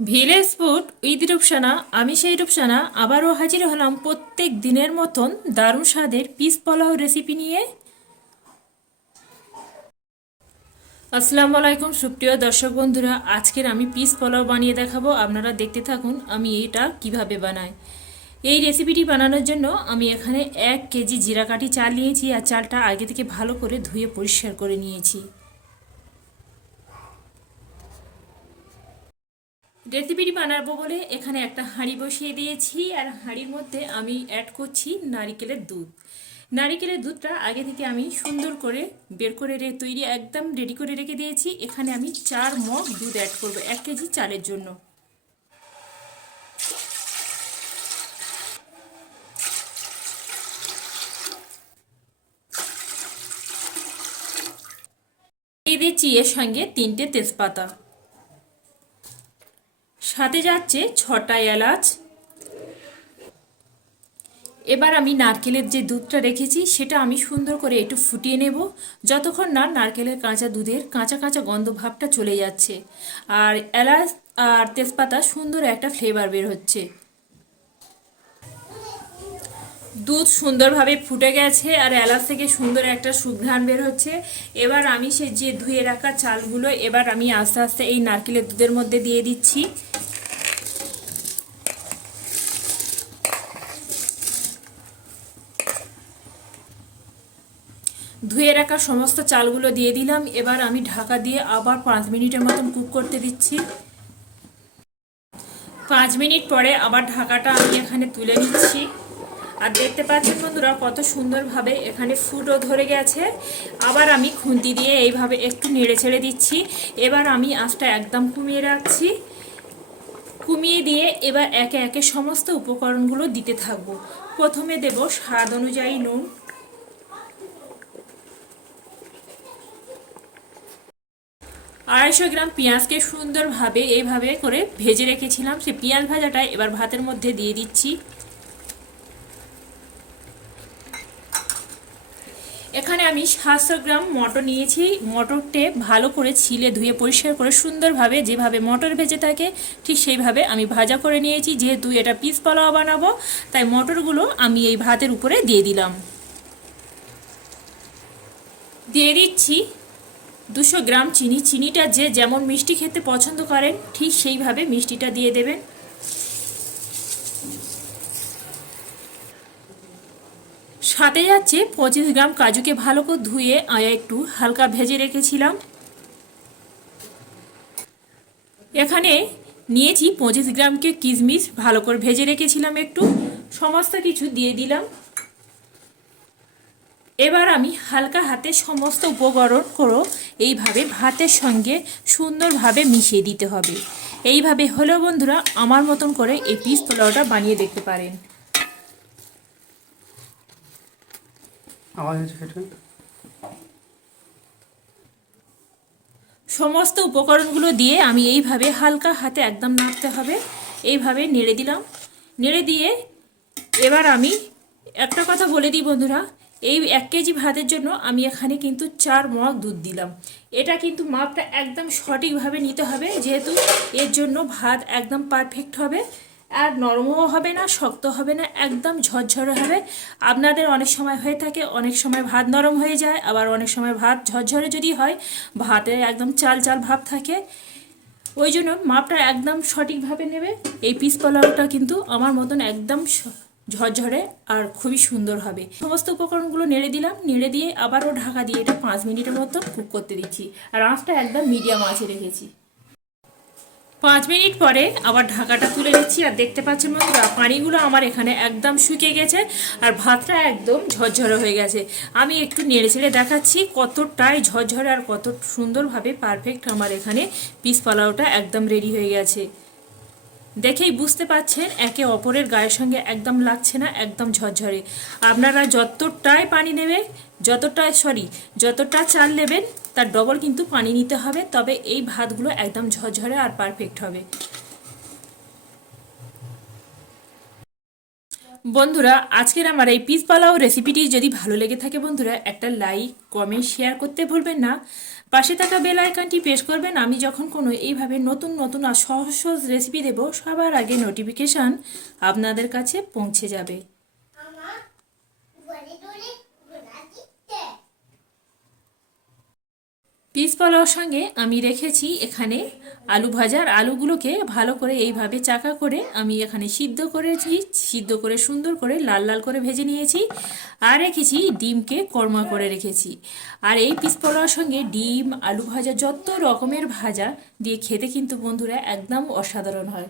Village food with Rupsana. আমি সেই রূপসানা আবারও হাজির হলাম প্রত্যেক দিনের মতন দারুণ স্বাদের পিস পোলাও রেসিপি নিয়ে। আসসালামু আলাইকুম সুপ্রিয় দর্শক বন্ধুরা, আজকের আমি পিস পোলাও বানিয়ে দেখাবো। আপনারা দেখতে থাকুন আমি এটা কিভাবে বানাই। এই রেসিপিটি বানানোর জন্য আমি এখানে 1 কেজি জিরাকাঠি চাল নিয়েছি, আর চালটা আগে থেকে ভালো করে ধুয়ে পরিষ্কার করে নিয়েছি। রেসিপিটি বানাবো বলে এখানে একটা হাঁড়ি বসিয়ে দিয়েছি, আর হাঁড়ির মধ্যে আমি অ্যাড করছি নারিকেলের দুধ। নারিকেলের দুধটা আগে থেকে আমি সুন্দর করে বের করে তৈরি একদম রেডি করে রেখে দিয়েছি। এখানে আমি 4 মগ দুধ অ্যাড করব 1 কেজি চালের জন্য। দিয়ে দিচ্ছি এর সঙ্গে 3টে তেজপাতা, সাথে যাচ্ছে 6টা এলাচ। এবার আমি নারকেলের যে দুধটা রেখেছি সেটা আমি সুন্দর করে একটু ফুটিয়ে নেব, যতক্ষণ না নারকেলের কাঁচা দুধের কাঁচা কাঁচা গন্ধ ভাবটা চলে যাচ্ছে আর এলাচ আর তেজপাতা সুন্দর একটা ফ্লেভার বের হচ্ছে। দুধ সুন্দরভাবে ফুটে গেছে আর এলাচ থেকে সুন্দর একটা সুঘ্রাণ বের হচ্ছে। এবার আমি সে যে ধুয়ে রাখা চালগুলো এবার আমি আস্তে আস্তে এই নারকেলের দুধের মধ্যে দিয়ে দিচ্ছি। ধুয়ে রাখা সমস্ত চালগুলো দিয়ে দিলাম। এবার আমি ঢাকা দিয়ে আবার 5 মিনিটের মতন কুক করতে দিচ্ছি। 5 মিনিট পরে আবার ঢাকাটা আমি এখানে তুলে নিচ্ছি, আর দেখতে পাচ্ছেন বন্ধুরা কত সুন্দরভাবে এখানে ফুটও ধরে গেছে। আবার আমি খুন্তি দিয়ে এইভাবে একটু নেড়ে ছেড়ে দিচ্ছি। এবার আমি আঁচটা একদম কমিয়ে রাখছি। কমিয়ে দিয়ে এবার একে একে সমস্ত উপকরণগুলো দিতে থাকবো। প্রথমে দেব স্বাদ অনুযায়ী নুন, 250 গ্রাম পেঁয়াজকে সুন্দরভাবে এইভাবে করে ভেজে রেখেছিলাম, সেই পেঁয়াজ ভাজাটা এবার ভাতের মধ্যে দিয়ে দিচ্ছি। এখানে আমি 700 গ্রাম মটর নিয়েছি। মটরটে ভালো করে ছিলে ধুয়ে পরিষ্কার করে সুন্দরভাবে যেভাবে মটর ভেজে থাকে ঠিক সেইভাবে আমি ভাজা করে নিয়েছি। যেহেতু এটা পিস পোলাও বানাবো তাই মটরগুলো আমি এই ভাতের উপরে দিয়ে দিলাম। দিয়ে দিচ্ছি 200 গ্রাম চিনি। চিনিটা যে যেমন মিষ্টি খেতে পছন্দ করেন ঠিক সেইভাবে মিষ্টিটা দিয়ে দেবেন। সাথে যাচ্ছে 25 গ্রাম কাজুকে ভালো করে ধুয়ে একটু হালকা ভেজে রেখেছিলাম। এখানে নিয়েছি 25 গ্রামকে কিশমিশ ভালো করে ভেজে রেখেছিলাম একটু। সমস্ত কিছু দিয়ে দিলাম। এবার আমি হালকা হাতে সমস্ত উপকরণ করো এইভাবে ভাতের সঙ্গে সুন্দরভাবে মিশিয়ে দিতে হবে। এইভাবে হলেও বন্ধুরা আমার মতন করে এই পিস পোলাওটা বানিয়ে দেখতে পারেন। সমস্ত উপকরণগুলো দিয়ে আমি এইভাবে হালকা হাতে একদম নাড়তে হবে। এইভাবে নেড়ে দিলাম। নেড়ে দিয়ে এবার আমি একটা কথা বলে দিই বন্ধুরা, এই 1 কেজি ভাতের জন্য আমি এখানে কিন্তু 4 মগ দুধ দিলাম। এটা কিন্তু মাপটা একদম সঠিকভাবে নিতে হবে, যেহেতু এর জন্য ভাত একদম পারফেক্ট হবে, আর নরমও হবে না শক্ত হবে না, একদম ঝরঝরে হবে। আপনাদের অনেক সময় হয়ে থাকে অনেক সময় ভাত নরম হয়ে যায়, আবার অনেক সময় ভাত ঝরঝরে যদি হয় ভাতে একদম চাল চাল ভাব থাকে। ওই জন্য মাপটা একদম সঠিকভাবে নেবে। এই পিস পোলাওটা কিন্তু আমার মতন একদম ঝরঝরে আর খুবই সুন্দর হবে। সমস্ত উপকরণগুলো নেড়ে দিলাম। নেড়ে দিয়ে আবারও ঢাকা দিয়ে এটা 5 মিনিটের মতো কুক করতে দিচ্ছি, আর আঁচটা একদম মিডিয়াম আঁচে রেখেছি। 5 মিনিট পরে আবার ঢাকাটা তুলে নিচ্ছি, আর দেখতে পাচ্ছেন বন্ধুরা পানিগুলো আমার এখানে একদম শুকিয়ে গেছে আর ভাতটা একদম ঝরঝরে হয়ে গেছে। আমি একটু নেড়ে ছেড়ে দেখাচ্ছি কতটাই ঝরঝরে আর কত সুন্দরভাবে পারফেক্ট আমার এখানে পিস পোলাওটা একদম রেডি হয়ে গেছে। দেখেই বুঝতে পাচ্ছেন একে অপরের গায়ের সঙ্গে একদম লাগছে না, একদম ঝরঝরে। আপনারা যতটাই পানি নেবে যতটা চাল নেবেন তার ডবল কিন্তু পানি নিতে হবে, তবে এই ভাতগুলো একদম ঝরঝরে আর পারফেক্ট হবে। বন্ধুরা, আজকের আমার এই পিস পালাও রেসিপিটি যদি ভালো লেগে থাকে বন্ধুরা, একটা লাইক কমেন্ট শেয়ার করতে ভুলবেন না। পাশে থাকা বেল আইকনটি প্রেস করবেন। আমি যখন কোনো এইভাবে নতুন নতুন আর সহজ সহজ রেসিপি দেব, সবার আগে নোটিফিকেশান আপনাদের কাছে পৌঁছে যাবে। পিস পোলাওর সঙ্গে আমি রেখেছি এখানে আলু ভাজা। আর আলুগুলোকে ভালো করে এইভাবে চাকা করে আমি এখানে সিদ্ধ করেছি, সিদ্ধ করে সুন্দর করে লাল লাল করে ভেজে নিয়েছি। আর রেখেছি ডিমকে কর্মা করে রেখেছি। আর এই পিস পোলাওর সঙ্গে ডিম, আলু ভাজা, যত রকমের ভাজা দিয়ে খেতে কিন্তু বন্ধুরা একদম অসাধারণ হয়।